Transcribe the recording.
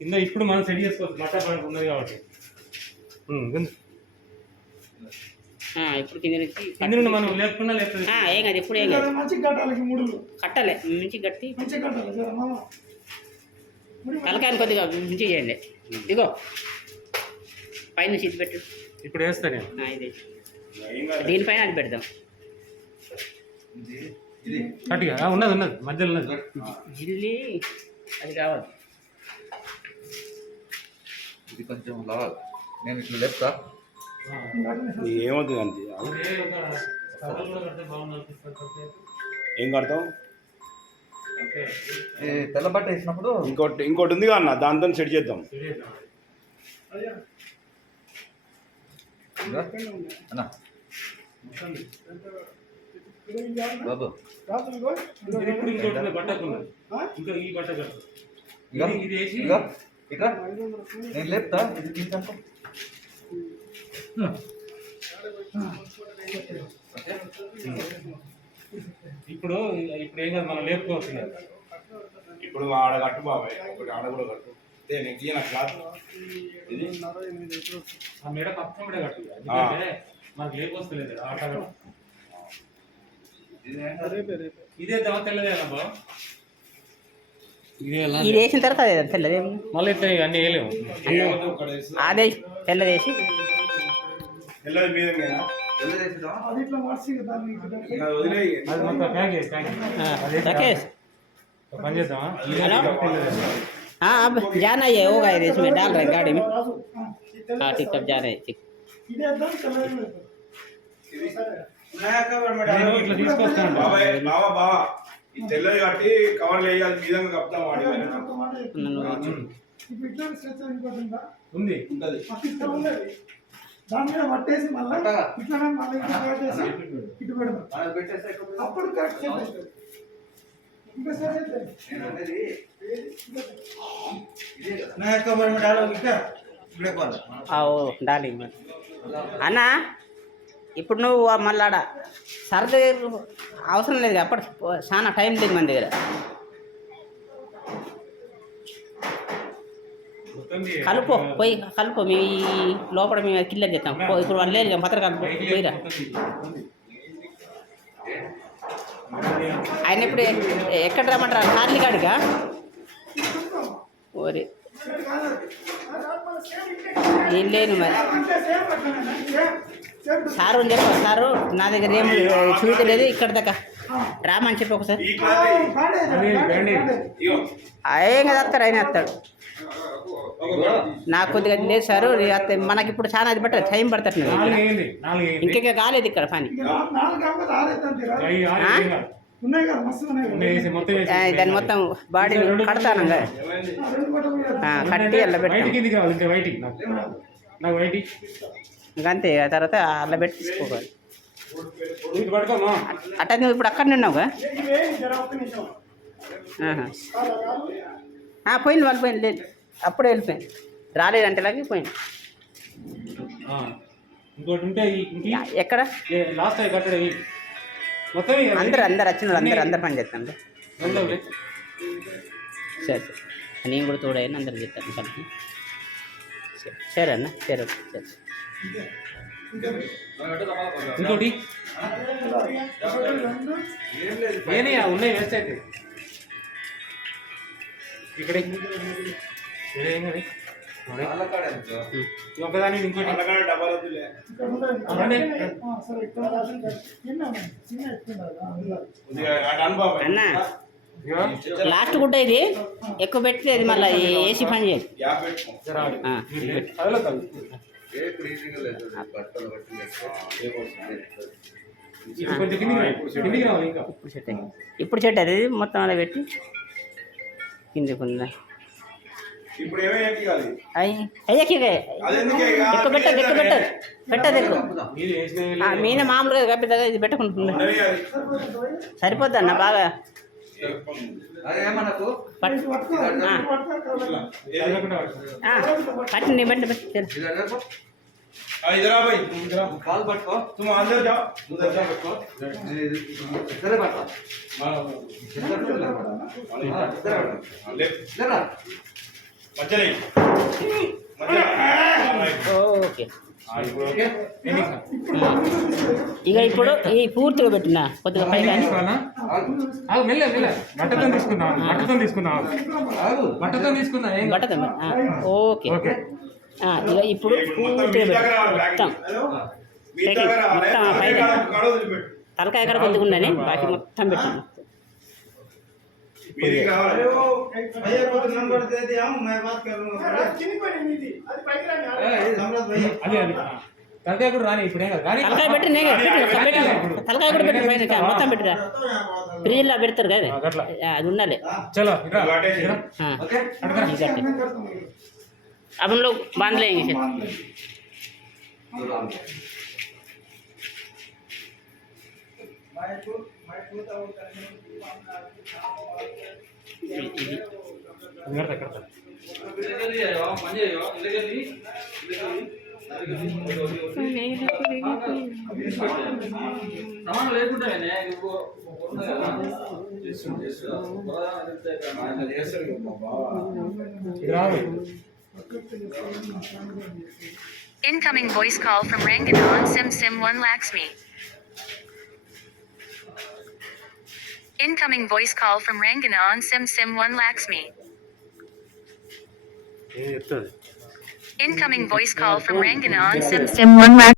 కింద ఇప్పుడు మనం సెట్ చేసుకోవచ్చు మట్టా మనకు ఉన్నది కాబట్టి ఇప్పుడు కింద నుంచి మనం లేకుండా లేస్తుంది ఏం కాదు ఎప్పుడు ఏం కాదు మంచి కట్టాలి మూడులు కట్టాలి మంచి కట్టి మంచి కట్టాలి సార్ మామ తలకాయని కొద్దిగా మంచి చేయండి ఇగో పైన ఇది పెట్టు ఇప్పుడు వేస్తా నేను ఇది దీనిపైన అది పెడదాం కట్టిగా ఉన్నది ఉన్నది మధ్యలో ఉన్నది జిల్లి అది కావాలి ఇది కొంచెం లావాలి నేను ఇట్లా లేపుతా ఏమవుతుంది అంతే ఏం కడతాం తెల్ల బట్ట వేసినప్పుడు ఇంకోటి ఉంది అన్న దాంతో సెట్ చేద్దాం అన్న బాబు ఇప్పుడు ఇంకోటి బట్టకున్నది ఇంకా ఈ బట్ట కట్టు ఇది వేసి ఇట్లా నేను లేపుతా ఇది తీసుకుంటా ఇప్పుడు ఏం కాదు మనం లేపుకోవచ్చు ఇప్పుడు ఆడ కట్టు బాబాయ్ ఒకటి ఆడ కూడా కట్టు నీకు ఇయ్యన క్లాత్ ఇది ఆ మేడ పక్క మేడ కట్టు ఎందుకంటే మనకు లేకొస్తలేదు ఆట ఇదే తర్వాత తెల్లదేనా ఇది వేసిన తర్వాత తెల్లది మళ్ళీ ఇట్లా అన్నీ వేయలేము అదే తెల్లదేసి తెల్లది మీద అది ఇట్లా మార్చి దాన్ని వదిలేయి అది మొత్తం ప్యాక్ చేసి राकेश పని చేద్దామా हाँ अब जाना ही है होगा ये इसमें डाल रहे हैं गाड़ी में हाँ ठीक तब जा रहे हैं ठीक ఇదేద్దాం తెల్లది నేను ఇట్లా తీసుకొస్తాను బాబాయ్ బావా ఈ తెల్లది కట్టి కవర్లు వేయాలి మీదంగా కప్తాం వాడి ఇప్పుడు ఇట్లా స్ట్రెచ్ అయిపోతుందా ఉంది ఉంటది పక్కిస్తా ఉండేది దాని మీద పట్టేసి మళ్ళీ ఇట్లా మళ్ళీ ఇట్లా పెట్టేసి ఇటు పెడదాం అప్పుడు కరెక్ట్ సెట్ అవుతుంది ఇంకా సెట్ అవుతుంది आओ डाली అన్నా ఇప్పుడు నువ్వు మళ్ళాడ సరదా అవసరం లేదు అప్పటి చాలా టైం లేదు మన దగ్గర కలుపు పోయి కలుపు మీ లోపల మేము కిల్లర్ చేస్తాం ఇప్పుడు వాళ్ళు లేదు పత్రికలు పోయిరా ఆయన ఇప్పుడు ఎక్కడ రమ్మంటారు కార్లీ కాడిగా ఓరే ఏం లేదు మరి సారు అని చెప్పు సారు నా దగ్గర ఏం చూడలేదు ఇక్కడ దాకా రామని చెప్పి ఒకసారి ఏం కదా వస్తారు ఆయన వస్తాడు నాకు కొద్దిగా లేదు సారు మనకి ఇప్పుడు చాలా అది పట్టదు టైం పడుతుంది ఇంకే కాలేదు ఇక్కడ పని దాన్ని మొత్తం బాడీ కడతాను కట్టి అల్ల పెట్టి ఇంకంతే ఆ తర్వాత అల్ల పెట్టి తీసుకోవాలి అట్ట నువ్వు ఇప్పుడు అక్కడ ఉన్నావుగా పోయింది వాళ్ళు పోయింది లేదు అప్పుడే వెళ్ళిపోయింది రాలేదంటేలాగే పోయింది ఇంకోటి ఉంటే ఎక్కడ లాస్ట్ కట్టడం మొత్తం అందరు వచ్చిన అందరు పని చేస్తాను సరే సరే నేను కూడా తోడైనా అందరు చెప్తాను కలిపి సరే అన్న సరే సరే ఇంకోటి ఏనయ్యా ఉన్నాయి వేస్ట్ అయితే ఇక్కడ ఒకదాని ఇంకోటి అన్న లాస్ట్ గుడ్డ ఇది ఎక్కువ పెడితే అది మళ్ళీ ఏసీ పని చేయదు ఇప్పుడు చెట్టు అది మొత్తం అలా పెట్టి కిందకు ఉందా ఎక్కువ పెట్టదు మీన మామూలుగా కప్పిదా ఇది పెట్టుకుంటుంది సరిపోద్ది అన్న బాగా పట్టింది బండి इधर आ भाई इधर काल पटको तुम अंदर जाओ उधर जा पटको इधर पटको हां इधर ले इधर మధ్యలో మధ్యలో ఓకే. ఇప్పుడు ఓకే ఇక ఇప్పుడు ఈ పూర్తిగా పెట్టినా కొద్దిగా పై కానీ మెల్ల మెల్ల బట్టతో తీసుకుందాం బట్టతో తీసుకుందాం ఏం కాదు. బట్టదా మరి? ఓకే. ఓకే ఇక ఇప్పుడు పూర్తిగా పెట్టు మొత్తం మీ దగ్గర రావాలి మొత్తం ఆ పైన గడవ వదిలిపెట్టు తలకాయ ఎక్కడ కొద్దిగా ఉందని బాకీ మొత్తం పెట్టు. మీదికి రావాలి అది అది తలకాయ కూడా రాని ఇప్పుడే కాదు కానీ తలకాయ పెట్టి నేను పెట్టు తలకాయ కూడా పెట్టు పైన మొత్తం పెట్టురా. ఫ్రీజ్లో పెడతారు కదా అట్లా అది ఉండాలి. చలో ఇట్లా हाँ ठीक है अब हम लोग बांध लेंगे फिर Incoming voice call from Ranganathan Sim Sim 1 Laxmi. Incoming voice call from Ranganathan Sim Sim 1 Laxmi. Incoming voice call from Ranganathan Sim Sim 1 Laxmi.